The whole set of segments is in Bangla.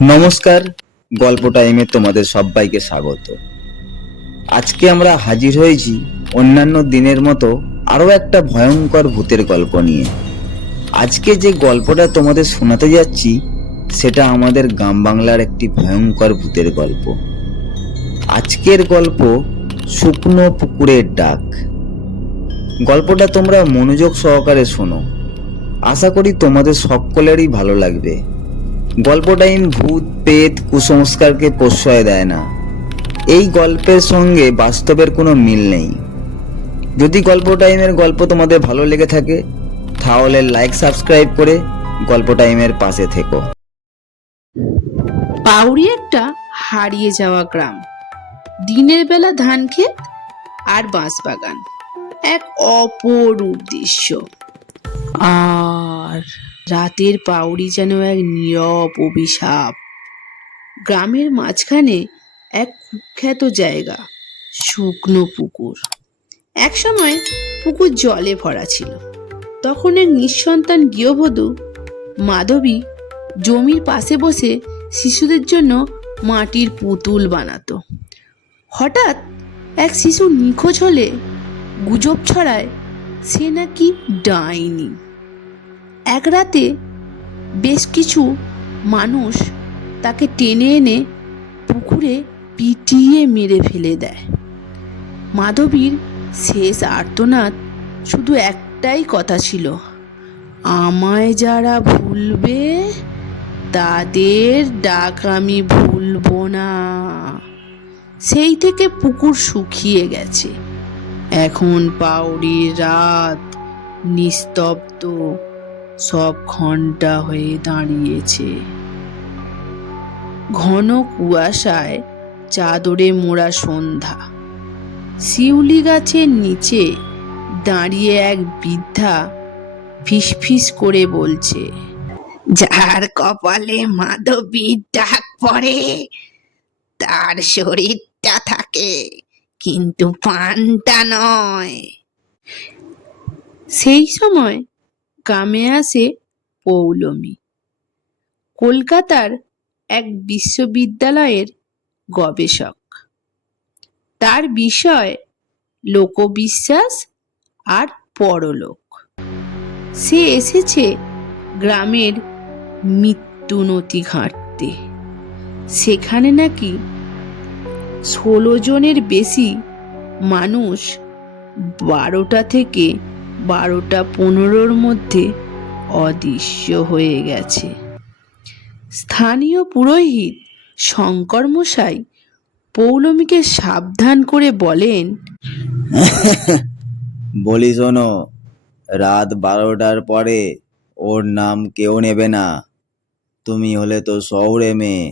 নমস্কার গল্প টাইমে তোমাদের সবাইকে স্বাগত। আজকে আমরা হাজির হয়েছি অন্যান্য দিনের মতো আরও একটা ভয়ঙ্কর ভূতের গল্প নিয়ে। আজকে যে গল্পটা তোমাদের শোনাতে যাচ্ছি, সেটা আমাদের গ্রাম বাংলার একটি ভয়ঙ্কর ভূতের গল্প। আজকের গল্প শুকনো পুকুরের ডাক। গল্পটা তোমরা মনোযোগ সহকারে শোনো। আশা করি তোমাদের সকলেরই ভালো লাগবে। গল্প টাইম ভূত পেত কুসংস্কারকে প্রশ্রয় দেয় না। এই গল্পের সঙ্গে বাস্তবের কোনো মিল নেই। যদি গল্প টাইমের গল্প তোমাদের ভালো লেগে থাকে, তাহলে লাইক, সাবস্ক্রাইব করে গল্প টাইমের পাশে থেকো। পাউরি একটা হারিয়ে যাওয়া গ্রাম। দিনের বেলা ধান ক্ষেত আর বাঁশবাগান এক অপরূপ দৃশ্য। আর রাতের পাউরি যেন এক নীরব অভিশাপ। গ্রামের মাঝখানে এক কুখ্যাত জায়গা, শুকনো পুকুর। একসময় পুকুর জলে ভরা ছিল। তখন এক নিঃসন্তান গৃহবধূ মাধবী জমির পাশে বসে শিশুদের জন্য মাটির পুতুল বানাতো। হঠাৎ এক শিশু নিখোঁজ হলে গুজব ছড়ায় সে নাকি ডাইনি। এক রাতে বেশ কিছু মানুষ তাকে টেনে এনে পুকুরে পিটিয়ে মেরে ফেলে দেয়। মাধবীর শেষ আর্তনাদ শুধু একটাই কথা ছিল, আমায় যারা ভুলবে, তাদের ডাক আমি ভুলবো না। সেই থেকে পুকুর শুকিয়ে গেছে। এখন পাউড়ির রাত নিস্তব্ধ। সব ঘণ্টা হয়ে দাঁড়িয়েছে। ঘন কুয়াশায় চাদরে মোড়া সন্ধ্যা। শিউলি গাছের নিচে দাঁড়িয়ে এক বৃদ্ধা ফিসফিস করে বলছে, যার কপালে মাধবীর ডাক পড়ে, তার শরীরটা থাকে, কিন্তু পানটা নয়। সেই সময় গ্রামে আসে পৌলমী। কলকাতার এক বিশ্ববিদ্যালয়ের গবেষক। তার বিষয় লোকবিশ্বাস আর পরলোক। সে এসেছে গ্রামের মৃত্যু নথি ঘাঁটতে। সেখানে নাকি ষোলো জনের বেশি মানুষ বারোটা থেকে বারোটা পনেরোর মধ্যে অদৃশ্য হয়ে গেছে। স্থানীয় পুরোহিত শঙ্কর মশাই পৌলমীকে সাবধান করে বলেন, বলি শোনো, রাত বারোটার পরে ওর নাম কেউ নেবে না। তুমি হলে তো শহরে মেয়ে,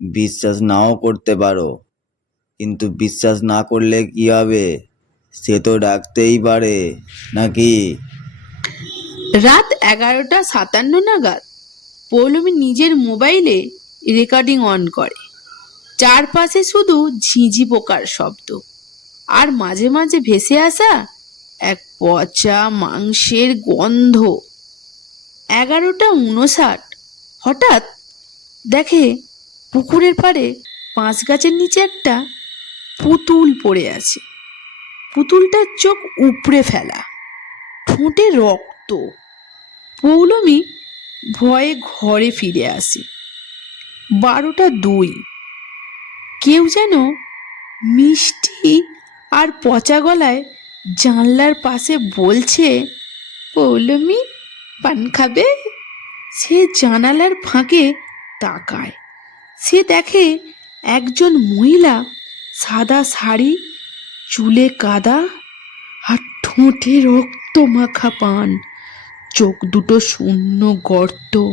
বিশ্বাস নাও করতে পারো। কিন্তু বিশ্বাস না করলে কি হবে? সে তো ডাকতেই পারে, নাকি? রাত এগারোটা সাতান্ন নাগাদ পৌলমী নিজের মোবাইলে রেকর্ডিং অন করে। চারপাশে শুধু ঝিঁঝি পোকার শব্দ আর মাঝে মাঝে ভেসে আসা এক পচা মাংসের গন্ধ। এগারোটা উনষাট হঠাৎ দেখে পুকুরের পাড়ে পাঁচ গাছের নিচে একটা পুতুল পড়ে আছে। পুতুলটার চোখ উপড়ে ফেলা। ঠোঁটে রক্ত। পৌলমী ভয়ে ঘরে ফিরে আসে। বারোটা দুই। কেউ যেন মিষ্টি আর পচা গলায় জানলার পাশে বলছে, পৌলমী, পান খাবে? সে জানালার ফাঁকে তাকায়। সে দেখে একজন মহিলা সাদা শাড়ি চুলে কাদা আর ঠোঁটে রক্ত মাখা পান। চোখ দুটো শূন্য গর্ত,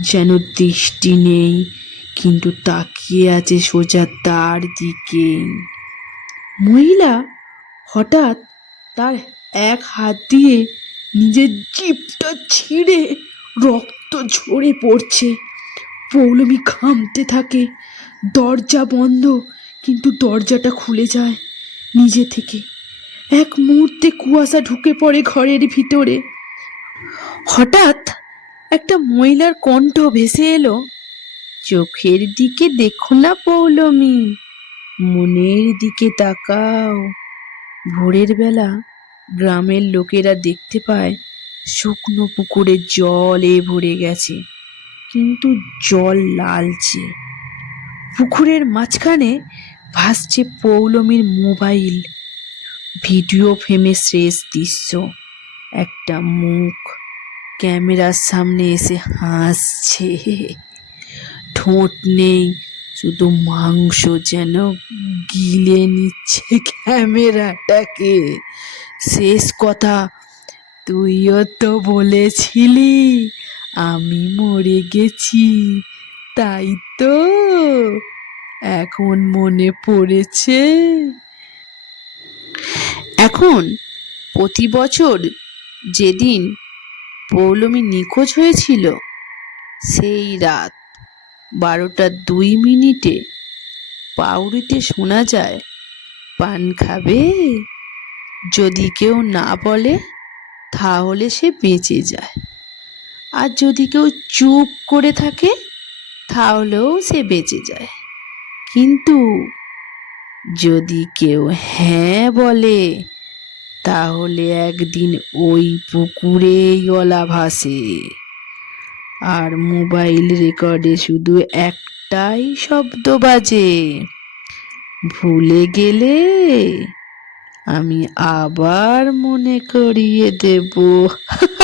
যেন দৃষ্টি নেই, কিন্তু তাকিয়ে আছে সোজা তার দিকে। মহিলা হঠাৎ তার এক হাত দিয়ে নিজের জিপটা ছিঁড়ে রক্ত ঝরে পড়ছে। পৌলমী ঘামতে থাকে। দরজা বন্ধ, কিন্তু দরজাটা খুলে যায়। নিজে থেকে। এক মুহূর্তে কুয়াশা ঢুকে পড়ে ঘরের ভিতরে। হঠাৎ একটা মহিলার কণ্ঠ ভেসে এলো, চোখের দিকে দেখো না পৌলমি, মনের দিকে তাকাও। ভোরের বেলা গ্রামের লোকেরা দেখতে পায়, শুকনো পুকুরে জলে ভরে গেছে, কিন্তু জল লালচে। পুকুরের মাঝখানে ভাসছে পৌলমীর মোবাইল। ভিডিও ফ্রেমে শেষ দৃশ্য। একটা মুখ ক্যামেরার সামনে এসে হাসছে। ঠোঁট নেই, শুধু মাংস যেন গিলে নিচ্ছে ক্যামেরাটাকে। শেষ কথা, তুইও তো বলেছিলি, আমি মরে গেছি, তাই তো? এখন মনে পড়েছে। এখন প্রতি বছর যেদিন পৌলমী নিখোঁজ হয়েছিল, সেই রাত বারোটা দুই মিনিটে পাউরিতে শোনা যায়, পান খাবে? যদি কেউ না বলে, তাহলে সে বেঁচে যায়। আর যদি কেউ চুপ করে থাকে, তাহলেও সে বেঁচে যায়। কিন্তু যদি কেউ হ্যাঁ বলে, তাহলে একদিন ওই পুকুরেই গলা ভাসে। আর মোবাইল রেকর্ডে শুধু একটাই শব্দ বাজে, ভুলে গেলে আমি আবার মনে করিয়ে দেব।